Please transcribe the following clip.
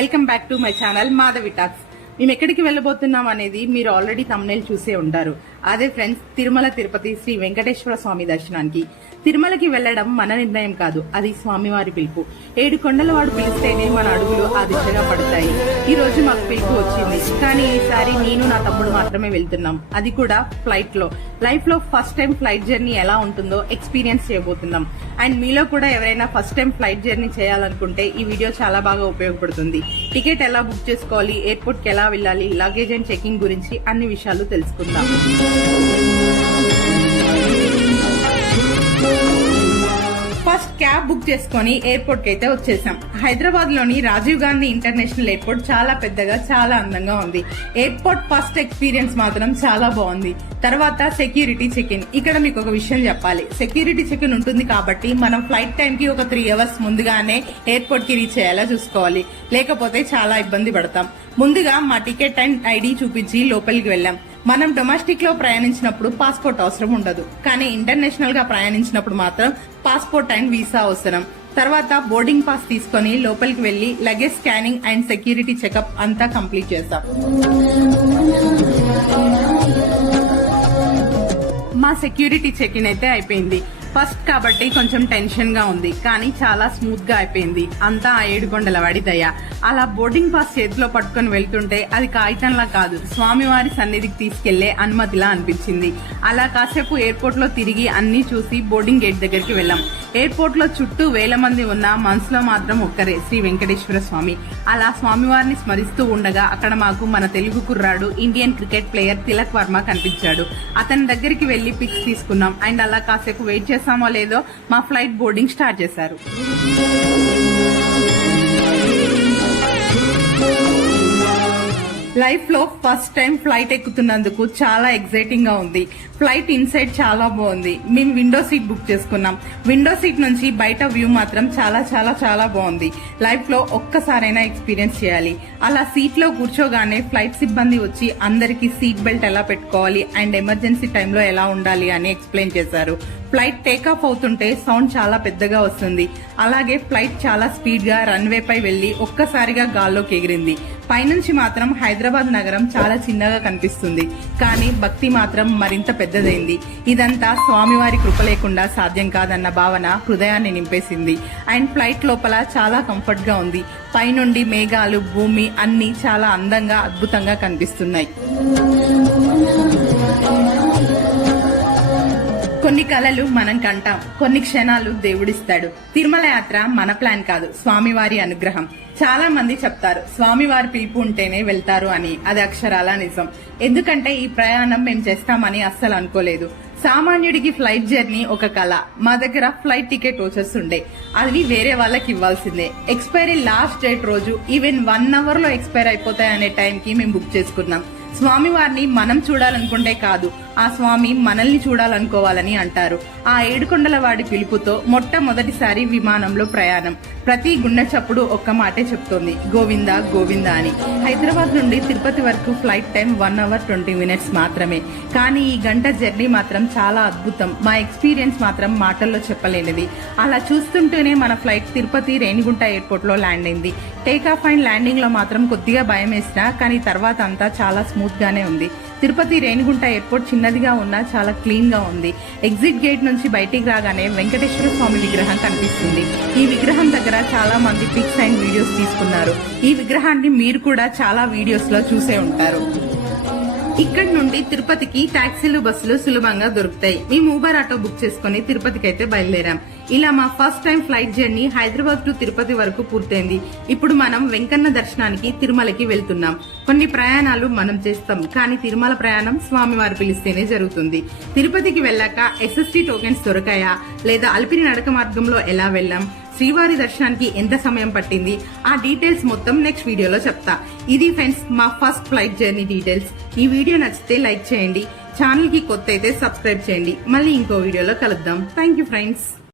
Welcome back to my channel Madhavi talks. మేము ఎక్కడికి వెళ్ళబోతున్నాం అనేది మీరు ఆల్రెడీ థంబ్నెయిల్ చూసే ఉంటారు. అదే ఫ్రెండ్స్, తిరుమల తిరుపతి శ్రీ వెంకటేశ్వర స్వామి దర్శనానికి. తిరుమలకి వెళ్లడం మన నిర్ణయం కాదు, అది స్వామివారి పిలుపు. 7 కొండల వాడు పిలిస్తేనే మన అడుగులు ఆ దిశగా పడతాయి. ఈ రోజు మాకు పిలుపు వచ్చింది, కానీ ఈసారి నేను నా తమ్ముడు మాత్రమే వెళ్తున్నాం, అది కూడా ఫ్లైట్ లో. లైఫ్ లో ఫస్ట్ టైం ఫ్లైట్ జర్నీ ఎలా ఉంటుందో ఎక్స్పీరియన్స్ చేయబోతున్నాం. అండ్ మీలో కూడా ఎవరైనా ఫస్ట్ టైం ఫ్లైట్ జర్నీ చేయాలనుకుంటే ఈ వీడియో చాలా బాగా ఉపయోగపడుతుంది. టికెట్ ఎలా బుక్ చేసుకోవాలి, ఎయిర్పోర్ట్ కి ఎలా వెళ్ళాలి, లగేజ్ అండ్ చెకింగ్ గురించి అన్ని విషయాలు తెలుసుకుందాం. ఫస్ట్ క్యాబ్ బుక్ చేసుకుని ఎయిర్పోర్ట్ కి అయితే వచ్చేసాం. హైదరాబాద్ లోని రాజీవ్ గాంధీ ఇంటర్నేషనల్ ఎయిర్పోర్ట్ చాలా పెద్దగా, చాలా అందంగా ఉంది. ఎయిర్పోర్ట్ ఫస్ట్ ఎక్స్పీరియన్స్ మాత్రం చాలా బాగుంది. తర్వాత సెక్యూరిటీ చెక్ ఇన్. ఇక్కడ మీకు ఒక విషయం చెప్పాలి, సెక్యూరిటీ చెక్ ఇన్ ఉంటుంది కాబట్టి మనం ఫ్లైట్ టైం కి ఒక 3 hours ముందుగానే ఎయిర్పోర్ట్ కి రీచ్ అయ్యేలా చూసుకోవాలి, లేకపోతే చాలా ఇబ్బంది పడతాం. ముందుగా మా టికెట్ అండ్ ఐడి చూపించి లోపలికి వెళ్ళాం. మనం డొమెస్టిక్ లో ప్రయాణించినప్పుడు పాస్పోర్ట్ అవసరం ఉండదు, కానీ ఇంటర్నేషనల్ గా ప్రయాణించినప్పుడు మాత్రం పాస్పోర్ట్ అండ్ వీసా అవసరం. తర్వాత బోర్డింగ్ పాస్ తీసుకుని లోపలికి వెళ్లి luggage scanning and security checkup అంతా కంప్లీట్ చేస్తాం. మా సెక్యూరిటీ చెక్ ఇన్ అయితే అయిపోయింది. ఫస్ట్ కాబట్టి కొంచెం టెన్షన్ గా ఉంది, కానీ చాలా స్మూత్ గా అయిపోయింది. అంతా ఆ 7 కొండల వాడి దయ. అలా బోర్డింగ్ పాస్ చేతిలో పట్టుకుని వెళ్తుంటే అది కాగితంలా కాదు, స్వామివారి సన్నిధికి తీసుకెళ్లే అనుమతిలా అనిపించింది. అలా కాసేపు ఎయిర్పోర్ట్ లో తిరిగి అన్ని చూసి బోర్డింగ్ గేట్ దగ్గరికి వెళ్ళాం. ఎయిర్పోర్ట్ లో చుట్టూ వేల మంది ఉన్నా మనసులో మాత్రం ఒక్కరే, శ్రీ వెంకటేశ్వర స్వామి. అలా స్వామివారిని స్మరిస్తూ ఉండగా అక్కడ మాకు మన తెలుగు కుర్రాడు, Indian cricket player Tilak Varma కనిపించాడు. అతని దగ్గరికి వెళ్లి పిక్స్ తీసుకున్నాం. అండ్ అలా కాసేపు వెయిట్ చేసామో లేదో మా ఫ్లైట్ బోర్డింగ్ స్టార్ట్ చేశారు. లైఫ్ లో ఫస్ట్ టైం ఫ్లైట్ ఎక్కుతున్నందుకు చాలా ఎక్సైటింగ్ గా ఉంది. ఫ్లైట్ ఇన్సైడ్ చాలా బాగుంది. మేము విండో సీట్ బుక్ చేసుకున్నాం. విండో సీట్ నుంచి బయట వ్యూ మాత్రం చాలా చాలా చాలా బాగుంది. లైఫ్ లో ఒక్కసారైనా ఎక్స్పీరియన్స్ చేయాలి. అలా సీట్ లో కూర్చోగానే ఫ్లైట్ సిబ్బంది వచ్చి అందరికి సీట్ బెల్ట్ ఎలా పెట్టుకోవాలి అండ్ ఎమర్జెన్సీ టైంలో ఎలా ఉండాలి అని ఎక్స్ప్లెయిన్ చేశారు. ఫ్లైట్ టేక్ ఆఫ్ అవుతుంటే సౌండ్ చాలా పెద్దగా వస్తుంది. అలాగే ఫ్లైట్ చాలా స్పీడ్ గా రన్వే పై వెళ్లి ఒక్కసారిగా గాల్లోకి ఎగిరింది. పైనుంచి మాత్రం హైదరాబాద్ నగరం చాలా చిన్నగా కనిపిస్తుంది, కానీ భక్తి మాత్రం మరింత పెద్దదైంది. ఇదంతా స్వామివారి కృప లేకుండా సాధ్యం కాదన్న భావన హృదయాన్ని నింపేసింది. అండ్ ఫ్లైట్ లోపల చాలా కంఫర్ట్ గా ఉంది. పైనుండి మేఘాలు, భూమి అన్ని చాలా అందంగా, అద్భుతంగా కనిపిస్తున్నాయి. కొన్ని కలలు మనం కంటాం, కొన్ని క్షణాలు దేవుడిస్తాడు. తిరుమల యాత్ర మన ప్లాన్ కాదు, స్వామివారి అనుగ్రహం. చాలా మంది చెప్తారు స్వామివారి పిలుపు ఉంటేనే వెళ్తారు అని. అది అక్షరాల నిజం. ఎందుకంటే ఈ ప్రయాణం మేము చేస్తామని అస్సలు అనుకోలేదు. సామాన్యుడికి ఫ్లైట్ జర్నీ ఒక కళ. మా దగ్గర ఫ్లైట్ టికెట్ వచ్చేస్తుండే, అది వేరే వాళ్ళకి ఇవ్వాల్సిందే. ఎక్స్పైరీ లాస్ట్ డేట్ రోజు ఈవెన్ 1 hour లో ఎక్స్పైర్ అయిపోతాయనే టైంకి మేము బుక్ చేసుకున్నాం. స్వామివారిని మనం చూడాలనుకుంటే కాదు, ఆ స్వామి మనల్ని చూడాలనుకోవాలని అంటారు. ఆ 7 కొండల వాడి పిలుపుతో మొట్టమొదటిసారి విమానంలో ప్రయాణం. ప్రతి గుండె చప్పుడు ఒక్క మాటే చెప్తోంది, గోవిందా గోవిందా అని. హైదరాబాద్ నుండి తిరుపతి వరకు ఫ్లైట్ టైం 1 hour 20 minutes మాత్రమే, కానీ ఈ గంట జర్నీ మాత్రం చాలా అద్భుతం. మా ఎక్స్పీరియన్స్ మాత్రం మాటల్లో చెప్పలేనిది. అలా చూస్తుంటేనే మన ఫ్లైట్ తిరుపతి రేణిగుంట ఎయిర్పోర్ట్ లో ల్యాండ్ అయింది. టేక్ ఆఫ్ అండ్ ల్యాండింగ్ లో మాత్రం కొద్దిగా భయం వేసినా, కానీ తర్వాత అంతా చాలా స్మూత్ గానే ఉంది. తిరుపతి రేణిగుంట ఎయిర్పోర్ట్ చిన్నదిగా ఉన్నా చాలా క్లీన్ గా ఉంది. ఎగ్జిట్ గేట్ నుంచి బయటికి రాగానే వెంకటేశ్వర స్వామి విగ్రహం కనిపిస్తుంది. ఈ విగ్రహం దగ్గర చాలా మంది పిక్స్ అండ్ వీడియోస్ తీసుకున్నారు. ఈ విగ్రహాన్ని మీరు కూడా చాలా వీడియోస్ లో చూసే ఉంటారు. ఇక్కడి నుండి తిరుపతికి టాక్సీలు, బస్సులు సులభంగా దొరుకుతాయి. మేము ఊబర్ ఆటో బుక్ చేసుకుని తిరుపతికి అయితే బయలుదేరాం. ఇలా మా first time flight journey Hyderabad to Tirupati వరకు పూర్తయింది. ఇప్పుడు మనం వెంకన్న దర్శనానికి తిరుమలకి వెళ్తున్నాం. కొన్ని ప్రయాణాలు మనం చేస్తాం, కానీ తిరుమల ప్రయాణం స్వామివారు పిలిస్తేనే జరుగుతుంది. తిరుపతికి వెళ్ళాక SST టోకెన్స్ దొరకాయా, లేదా అలిపిరి నడక మార్గంలో ఎలా వెళ్ళాం, శ్రీవారి దర్శనానికి ఎంత సమయం పట్టింది, ఆ డీటెయిల్స్ మొత్తం నెక్స్ట్ వీడియోలో చెప్తా. ఇది ఫ్రెండ్స్ మా ఫస్ట్ ఫ్లైట్ జర్నీ డీటెయిల్స్. ఈ వీడియో నచ్చితే లైక్ చేయండి, ఛానల్ కి కొత్త అయితే సబ్స్క్రైబ్ చేయండి. మళ్ళీ ఇంకో వీడియోలో కలుద్దాం. Thank you friends.